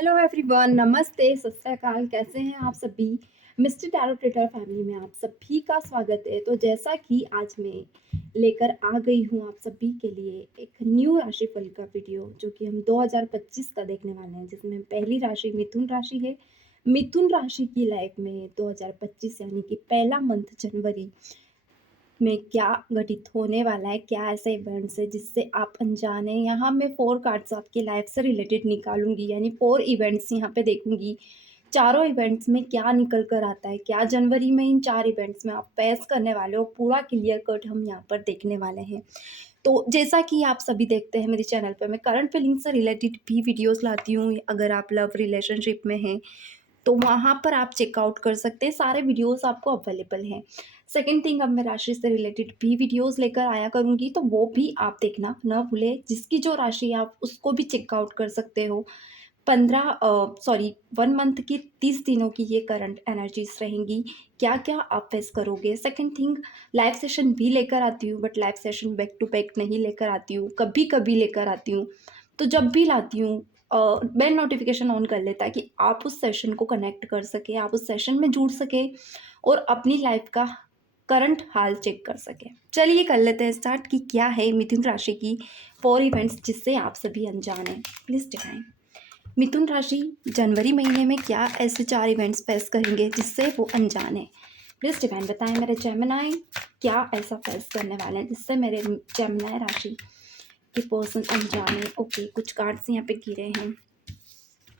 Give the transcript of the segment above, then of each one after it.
Hello everyone, नमस्ते, सत श्री अकाल। कैसे हैं आप सभी? मिस्टर टैरो ट्रेडर फैमिली में आप सभी का स्वागत है। तो जैसा कि आज मैं लेकर आ गई हूँ आप सभी के लिए एक न्यू राशिफल का वीडियो, जो कि हम 2025 का देखने वाले हैं, जिसमें पहली राशि मिथुन राशि है। मिथुन राशि की लाइफ में 2025 यानी कि पहला मंथ जनवरी में क्या घटित होने वाला है, क्या ऐसे इवेंट्स है जिससे आप अनजान हैं। यहाँ मैं 4 कार्ड्स आपकी लाइफ से रिलेटेड निकालूंगी, यानी 4 इवेंट्स यहाँ पे देखूंगी। चारों इवेंट्स में क्या निकल कर आता है, क्या जनवरी में इन 4 इवेंट्स में आप फेस करने वाले हो, पूरा क्लियर कट हम यहाँ पर देखने वाले हैं। तो जैसा कि आप सभी देखते हैं मेरे चैनल पर, मैं करंट फीलिंग से रिलेटेड भी वीडियोस लाती हूँ। अगर आप लव रिलेशनशिप में हैं तो वहाँ पर आप चेकआउट कर सकते हैं, सारे वीडियोस आपको अवेलेबल हैं। सेकंड थिंग, अब मैं राशि से रिलेटेड भी वीडियोस लेकर आया करूँगी, तो वो भी आप देखना ना भूलें। जिसकी जो राशि है आप उसको भी चेकआउट कर सकते हो। 1 मंथ की 30 दिनों की ये करंट एनर्जीज रहेंगी। क्या क्या आप फेस करोगे। सेकंड थिंग, लाइव सेशन भी लेकर आती हूँ, but live session back to back नहीं लेकर आती हूँ, कभी कभी लेकर आती हूँ। तो जब भी लाती हूँ बेल नोटिफिकेशन ऑन कर लेता है कि आप उस सेशन को कनेक्ट कर सके, आप उस सेशन में जुड़ सके और अपनी लाइफ का करंट हाल चेक कर सके। चलिए कर लेते हैं स्टार्ट कि क्या है मिथुन राशि की 4 इवेंट्स जिससे आप सभी अनजान हैं। प्लीज दिखाएं मिथुन राशि जनवरी महीने में क्या ऐसे 4 इवेंट्स फेस करेंगे जिससे वो अनजान है। प्लीज डिवाइन बताएं मेरे जेमिनाई क्या ऐसा फेस करने वाले हैं जिससे मेरे जेमिनाई राशि के पर्सन अनजान है। ओके, कुछ कार्ड्स यहाँ पे गिरे हैं।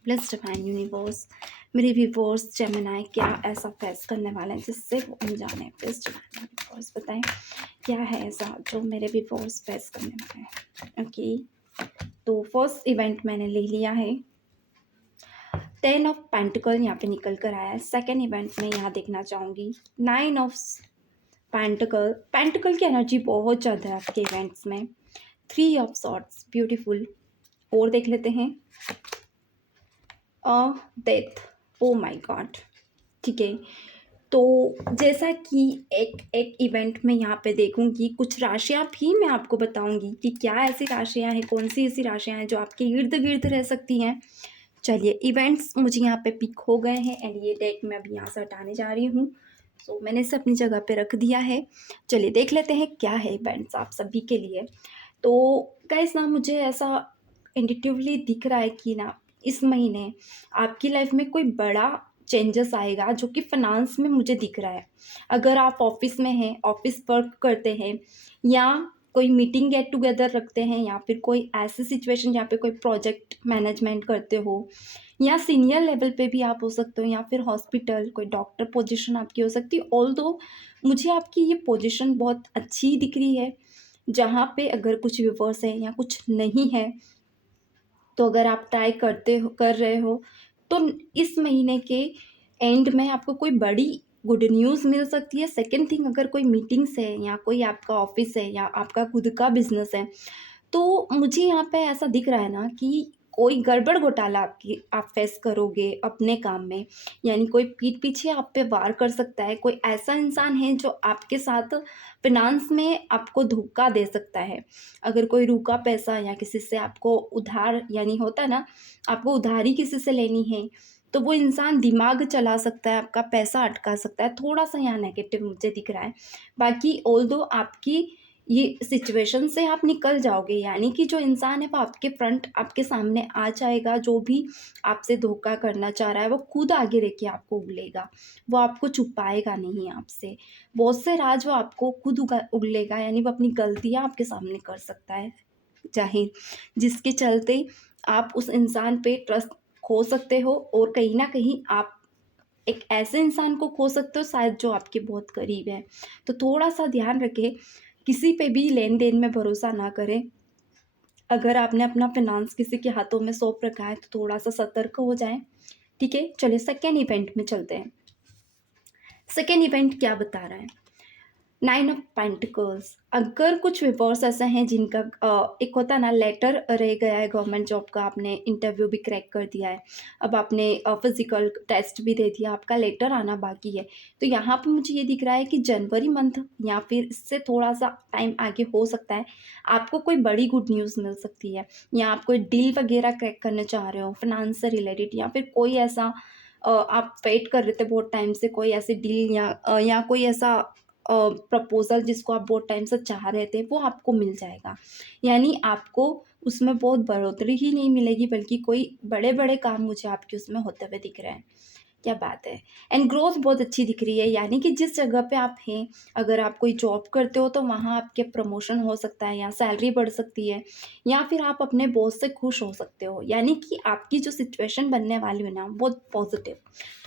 प्लीज डिवाइन यूनिवर्स मेरे व्यूअर्स जेमिनाई क्या ऐसा फेस करने वाले हैं जिससे वो अनजान है। प्लीज डिवाइन यूनिवर्स बताएं क्या है ऐसा जो मेरे व्यूअर्स फेस करने वाले हैं। ओके, तो फर्स्ट इवेंट मैंने ले लिया है। 10 ऑफ पेंटिकल यहाँ पे निकल कर आया है। सेकेंड इवेंट में यहाँ देखना चाहूँगी 9 ऑफ पेंटिकल। पेंटिकल की एनर्जी बहुत ज़्यादा है आपके इवेंट्स में। 3 ऑफ सॉर्ड्स, ब्यूटीफुल। और देख लेते हैं डेथ। Oh my God. ठीक है, तो जैसा कि एक एक इवेंट में यहाँ पे देखूंगी, कुछ राशियाँ भी मैं आपको बताऊंगी कि क्या ऐसी राशियाँ हैं, कौन सी ऐसी राशियाँ हैं जो आपके इर्द गिर्द रह सकती हैं। चलिए, इवेंट्स मुझे यहाँ पे पिक हो गए हैं एंड ये डेक मैं अभी यहाँ से हटाने जा रही हूँ। सो मैंने इसे अपनी जगह पे रख दिया है। चलिए देख लेते हैं क्या है इवेंट्स आप सभी के लिए। तो गाइस ना, मुझे ऐसा इंडिटिवली दिख रहा है कि ना इस महीने आपकी लाइफ में कोई बड़ा चेंजेस आएगा, जो कि फाइनेंस में मुझे दिख रहा है। अगर आप ऑफिस में हैं, ऑफिस वर्क करते हैं, या कोई मीटिंग गेट टुगेदर रखते हैं, या फिर कोई ऐसी सिचुएशन जहाँ पे कोई प्रोजेक्ट मैनेजमेंट करते हो, या सीनियर लेवल पे भी आप हो सकते हो, या फिर हॉस्पिटल कोई डॉक्टर पोजीशन आपकी हो सकती है। ऑल्दो मुझे आपकी ये पोजीशन बहुत अच्छी दिख रही है, जहाँ पे अगर कुछ व्यूवर्स है या कुछ नहीं है, तो अगर आप ट्राई कर रहे हो, तो इस महीने के एंड में आपको कोई बड़ी गुड न्यूज़ मिल सकती है। सेकंड थिंग, अगर कोई मीटिंग्स है या कोई आपका ऑफिस है या आपका खुद का बिजनेस है, तो मुझे यहाँ पे ऐसा दिख रहा है ना कि कोई गड़बड़ घोटाला आप फेस करोगे अपने काम में। यानी कोई पीठ पीछे आप पे वार कर सकता है, कोई ऐसा इंसान है जो आपके साथ फिनांस में आपको धोखा दे सकता है। अगर कोई रुका पैसा या किसी से आपको उधार, यानी होता है ना, आपको उधारी किसी से लेनी है, तो वो इंसान दिमाग चला सकता है, आपका पैसा अटका सकता है। थोड़ा सा यहाँ नेगेटिव मुझे दिख रहा है। बाकी ऑल्दो आपकी ये सिचुएशन से आप निकल जाओगे, यानी कि जो इंसान है वो आपके फ्रंट, आपके सामने आ जाएगा। जो भी आपसे धोखा करना चाह रहा है वो खुद आगे रह के आपको उगलेगा, वो आपको छुपाएगा नहीं आपसे। बहुत से राज वो आपको खुद उगलेगा, यानी वो अपनी गलतियाँ आपके सामने कर सकता है जाहिर, जिसके चलते आप उस इंसान पे ट्रस्ट खो सकते हो, और कहीं ना कहीं आप एक ऐसे इंसान को खो सकते हो शायद जो आपके बहुत करीब है। तो थोड़ा सा ध्यान रखें, किसी पे भी लेन देन में भरोसा ना करें। अगर आपने अपना फाइनेंस किसी के हाथों में सौंप रखा है, तो थोड़ा सा सतर्क हो जाएं। ठीक है, चलिए सेकेंड इवेंट में चलते हैं। सेकेंड इवेंट क्या बता रहा है। नाइन ऑफ पेंटिकल्स, अगर कुछ व्यूवर्स ऐसे हैं जिनका एक होता है ना, लेटर रह गया है गवर्नमेंट जॉब का, आपने इंटरव्यू भी क्रैक कर दिया है, अब आपने फिजिकल टेस्ट भी दे दिया, आपका लेटर आना बाकी है, तो यहाँ पे मुझे ये दिख रहा है कि जनवरी मंथ या फिर इससे थोड़ा सा टाइम आगे हो सकता है, आपको कोई बड़ी गुड न्यूज़ मिल सकती है, या आप कोई डील वगैरह क्रैक करना चाह रहे हो फाइनेंस से रिलेटेड, या फिर कोई ऐसा आप वेट कर रहे थे बहुत टाइम से, कोई ऐसी डील या कोई ऐसा प्रपोज़ल जिसको आप बहुत टाइम से चाह रहे थे, वो आपको मिल जाएगा। यानी आपको उसमें बहुत बढ़ोतरी ही नहीं मिलेगी, बल्कि कोई बड़े-बड़े काम मुझे आपके उसमें होते हुए दिख रहे हैं। क्या बात है! एंड ग्रोथ बहुत अच्छी दिख रही है, यानी कि जिस जगह पे आप हैं, अगर आप कोई जॉब करते हो तो वहाँ आपके प्रमोशन हो सकता है, या सैलरी बढ़ सकती है, या फिर आप अपने बॉस से खुश हो सकते हो। यानी कि आपकी जो सिचुएशन बनने वाली है ना, बहुत पॉजिटिव,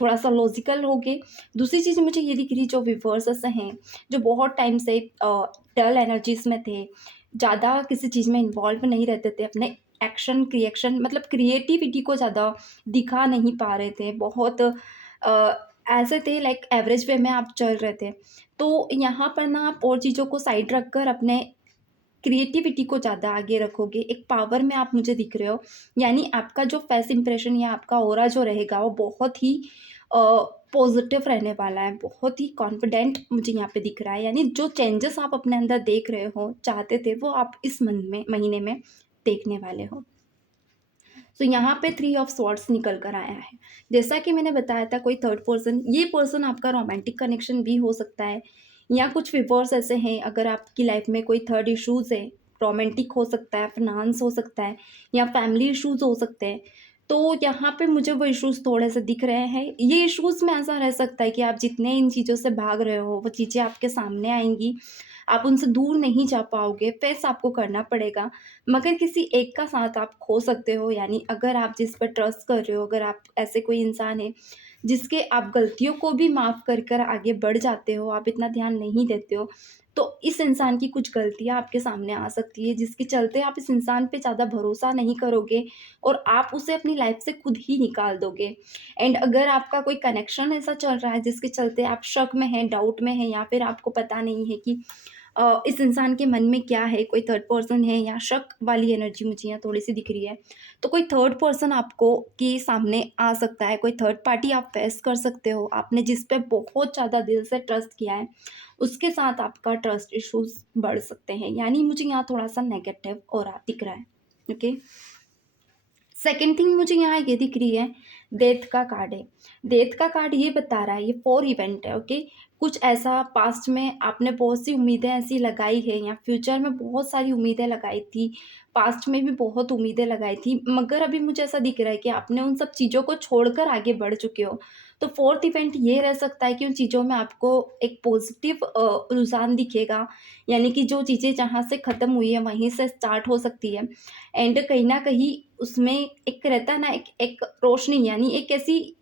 थोड़ा-सा लॉजिकल होगे। दूसरी चीज़ मुझे ये दिख रही, जो व्यूअर्स हैं, जो बहुत टाइम से डल एनर्जीज़ में थे, ज़्यादा किसी चीज़ में इन्वॉल्व नहीं रहते थे, अपने एक्शन, क्रिएशन मतलब क्रिएटिविटी को ज़्यादा दिखा नहीं पा रहे थे, बहुत ऐसे थे लाइक एवरेज वे में आप चल रहे थे। तो यहाँ पर ना आप और चीज़ों को साइड रख कर अपने क्रिएटिविटी को ज़्यादा आगे रखोगे, एक पावर में आप मुझे दिख रहे हो। यानी आपका जो फर्स्ट इंप्रेशन या आपका ऑरा जो रहेगा, वो बहुत ही अ, पॉज़िटिव रहने वाला है, बहुत ही कॉन्फिडेंट मुझे यहाँ पे दिख रहा है। यानी जो चेंजेस आप अपने अंदर देख रहे हो, चाहते थे, वो आप इस महीने में देखने वाले हो। तो यहाँ पे थ्री ऑफ स्वॉर्ड्स निकल कर आया है। जैसा कि मैंने बताया था, कोई थर्ड पर्सन, ये पर्सन आपका रोमांटिक कनेक्शन भी हो सकता है, या कुछ व्यूअर्स ऐसे हैं, अगर आपकी लाइफ में कोई थर्ड इश्यूज़ है, रोमांटिक हो सकता है, फाइनेंस हो सकता है, या फैमिली इश्यूज़ हो सकते हैं। तो यहाँ पे मुझे वो इश्यूज़ थोड़े से दिख रहे हैं। ये इश्यूज़ में ऐसा रह सकता है कि आप जितने इन चीज़ों से भाग रहे हो, वो चीज़ें आपके सामने आएँगी, आप उनसे दूर नहीं जा पाओगे, फेस आपको करना पड़ेगा। मगर किसी एक का साथ आप खो सकते हो, यानी अगर आप जिस पर ट्रस्ट कर रहे हो, अगर आप ऐसे कोई इंसान है जिसके आप गलतियों को भी माफ़ कर कर आगे बढ़ जाते हो, आप इतना ध्यान नहीं देते हो, तो इस इंसान की कुछ गलतियाँ आपके सामने आ सकती है, जिसके चलते आप इस इंसान पे ज़्यादा भरोसा नहीं करोगे, और आप उसे अपनी लाइफ से खुद ही निकाल दोगे। एंड अगर आपका कोई कनेक्शन ऐसा चल रहा है जिसके चलते आप शक में हैं, डाउट में हैं, या फिर आपको पता नहीं है कि इस इंसान के मन में क्या है, कोई थर्ड पर्सन है, या शक वाली एनर्जी मुझे यहाँ थोड़ी-सी दिख रही है। तो कोई थर्ड पर्सन आपको के सामने आ सकता है, कोई थर्ड पार्टी आप फेस कर सकते हो, आपने जिस पे बहुत ज़्यादा दिल से ट्रस्ट किया है, उसके साथ आपका ट्रस्ट इश्यूज़ बढ़ सकते हैं। यानी मुझे यहाँ थोड़ा-सा नेगेटिव ऑरा दिख रहा है। ओके? सेकंड थिंग मुझे यहाँ ये दिख रही है, डेथ का कार्ड है। डेथ का कार्ड ये बता रहा है, ये 4 इवेंट है, ओके? कुछ ऐसा पास्ट में आपने बहुत सी उम्मीदें ऐसी लगाई है, या फ्यूचर में बहुत सारी उम्मीदें लगाई थी, पास्ट में भी बहुत उम्मीदें लगाई थी, मगर अभी मुझे ऐसा दिख रहा है कि आपने उन सब चीज़ों को छोड़कर आगे बढ़ चुके हो। तो फोर्थ इवेंट ये रह सकता है कि उन चीज़ों में आपको एक पॉजिटिव रुझान दिखेगा, यानी कि जो चीज़ें जहाँ से ख़त्म हुई है, वहीं से स्टार्ट हो सकती है। एंड कहीं न कहीं उसमें एक रहता है ना, एक एक रोशनी, यानी एक ऐसी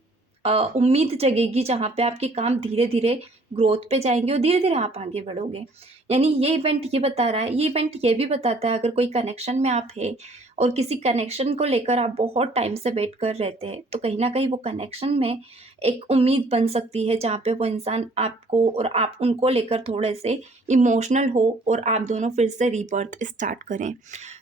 उम्मीद जगेगी जहाँ पे आपके काम धीरे-धीरे ग्रोथ पे जाएँगे और धीरे-धीरे आप आगे बढ़ोगे। यानी ये इवेंट ये बता रहा है, ये इवेंट ये भी बताता है, अगर कोई कनेक्शन में आप हैं और किसी कनेक्शन को लेकर आप बहुत टाइम से वेट कर रहे थे, तो कहीं न कहीं वो कनेक्शन में एक उम्मीद बन सकती है, जहाँ पे वो इंसान आपको और आप उनको लेकर थोड़े से इमोशनल हो, और आप दोनों फिर से रीबर्थ स्टार्ट करें।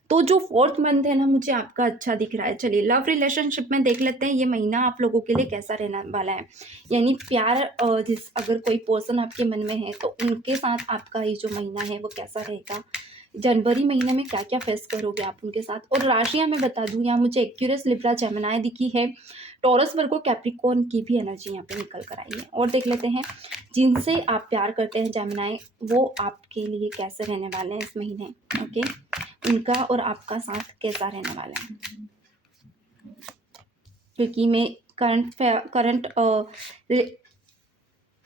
तो जो 4th मंथ है ना, मुझे आपका अच्छा दिख रहा है। चलिए लव रिलेशनशिप में देख लेते हैं, ये महीना आप लोगों के लिए कैसा रहने वाला है। यानी प्यार, अगर कोई पर्सन आपके मन में है, तो उनके साथ आपका ये जो महीना है वो कैसा रहेगा। जनवरी महीने में क्या-क्या फेस करोगे आप उनके साथ। और राशियाँ मैं बता दूँ, यहाँ मुझे एक्यूरियस, लिब्रा, जेमिनी दिखी है। टॉरस, वर्गो, कैप्रिकॉर्न की भी एनर्जी यहाँ पे निकल कर आई है। और देख लेते हैं, जिनसे आप प्यार करते हैं जेमिनी, वो आपके लिए कैसे रहने वाले हैं इस महीने। ओके, उनका और आपका साथ कैसा रहने वाला है, क्योंकि मैं करंट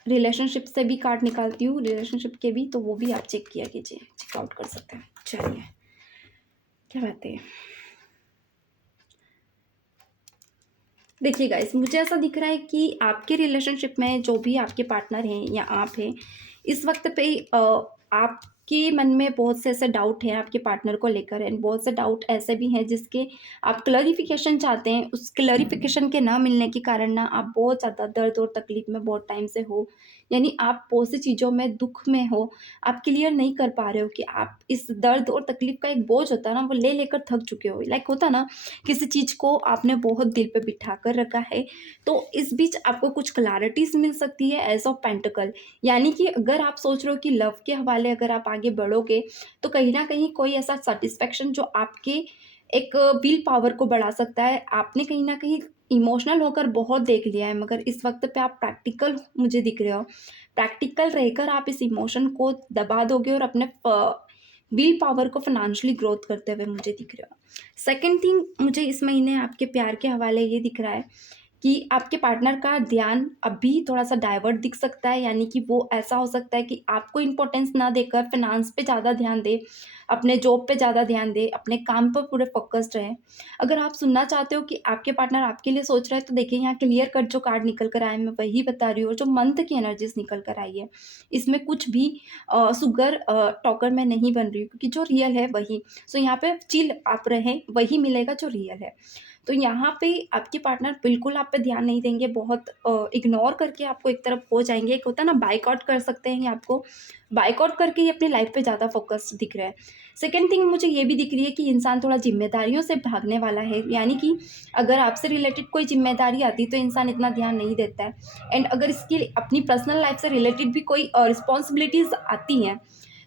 रिलेशनशिप से भी कार्ड निकालती हूँ, रिलेशनशिप के भी, तो वो भी आप चेक किया कीजिए, चेकआउट कर सकते हैं। चलिए, क्या बात है। देखिए गाइस, मुझे ऐसा दिख रहा है कि आपके रिलेशनशिप में जो भी आपके पार्टनर हैं या आप हैं, इस वक्त पे आपके मन में बहुत से ऐसे डाउट हैं आपके पार्टनर को लेकर, एंड बहुत से डाउट ऐसे भी हैं जिसके आप क्लैरिफिकेशन चाहते हैं। उस क्लैरिफिकेशन के ना मिलने के कारण ना आप बहुत ज़्यादा दर्द और तकलीफ में बहुत टाइम से हो, यानी आप बहुत सी चीज़ों में दुःख में हो, आप क्लियर नहीं कर पा रहे हो कि आप इस दर्द और तकलीफ़ का एक बोझ होता है ना, वो ले लेकर थक चुके हो। लाइक होता है ना, किसी चीज़ को आपने बहुत दिल पे बिठा कर रखा है, तो इस बीच आपको कुछ क्लैरिटीज़ मिल सकती है एज़ ऑफ पेंटिकल। यानी कि अगर आप सोच रहे हो कि लव के हवाले अगर आप आगे बढ़ोगे, तो कहीं न कहीं कोई ऐसा सैटिस्फैक्शन जो आपके एक विल पावर को बढ़ा सकता है। आपने कहीं न कहीं इमोशनल होकर बहुत देख लिया है, मगर इस वक़्त पे आप प्रैक्टिकल मुझे दिख रहे हो। प्रैक्टिकल रहकर आप इस इमोशन को दबा दोगे और अपने विल पावर को फ़ाइनेंशियली ग्रोथ करते हुए मुझे दिख रहे हो। सेकंड थिंग मुझे इस महीने आपके प्यार के हवाले ये दिख रहा है कि आपके पार्टनर का ध्यान अभी थोड़ा-सा डाइवर्ट दिख सकता है, यानी कि वो ऐसा हो सकता है कि आपको इम्पोर्टेंस ना देकर फ़ाइनेंस पे ज़्यादा ध्यान दे, अपने जॉब पे ज़्यादा ध्यान दे, अपने काम पर पूरे फ़ोकस्ड रहे। अगर आप सुनना चाहते हो कि आपके पार्टनर आपके लिए सोच रहा है, तो देखिए यहाँ क्लियर कट जो कार्ड निकल कर आए, मैं वही बता रही हूँ और जो मंथ की एनर्जीज़ निकल कर आई है। इसमें कुछ भी शुगर टॉकर मैं नहीं बन रही हूँ, क्योंकि जो रियल है वही। सो यहाँ पे चिल आप रहें, वही मिलेगा जो रियल है। तो यहाँ पे आपके पार्टनर बिल्कुल आप पे ध्यान नहीं देंगे, बहुत इग्नोर करके आपको एक तरफ हो जाएँगे। एक होता है ना, बायकॉट कर सकते हैं, ये आपको बायकॉट करके ही अपनी लाइफ़ पे ज़्यादा फ़ोकस्ड दिख रहा है। सेकंड थिंग मुझे ये भी दिख रही है कि इंसान थोड़ा ज़िम्मेदारियों से भागने वाला है, यानी कि अगर आपसे रिलेटेड कोई ज़िम्मेदारी आती है तो इंसान इतना ध्यान नहीं देता है, एंड अगर इसकी अपनी पर्सनल लाइफ़ से रिलेटेड भी कोई रिस्पॉन्सिबिलिटीज़ आती हैं,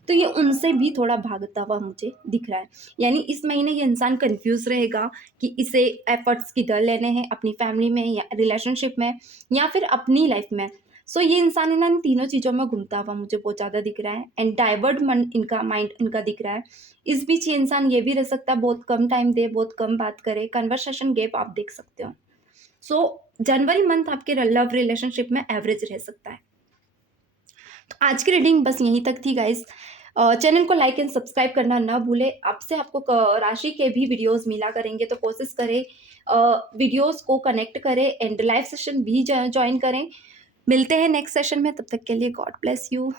तो ये उनसे भी थोड़ा भागता हुआ मुझे दिख रहा है। यानी इस महीने ये इंसान कन्फ्यूज़ रहेगा कि इसे एफर्ट्स किधर लेने हैं, अपनी फैमिली में या रिलेशनशिप में या फिर अपनी लाइफ में। सो ये इंसान है ना, इन तीनों चीज़ों में घूमता हुआ मुझे बहुत ज़्यादा दिख रहा है, एंड डाइवर्ट मन इनका माइंड इनका दिख रहा है। इस बीच ये इंसान ये भी रह सकता है, बहुत कम टाइम दे, बहुत कम बात करे, कन्वर्सेशन गैप आप देख सकते हो। सो जनवरी मंथ आपके लव रिलेशनशिप में एवरेज रह सकता है। तो आज की रीडिंग बस यहीं तक थी गाइस। चैनल को लाइक एंड सब्सक्राइब करना ना भूलें। आपसे आपको राशि के भी वीडियोस मिला करेंगे, तो कोशिश करें वीडियोस को कनेक्ट करें एंड लाइव सेशन भी ज्वाइन करें। मिलते हैं नेक्स्ट सेशन में, तब तक के लिए God bless you,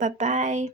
bye bye.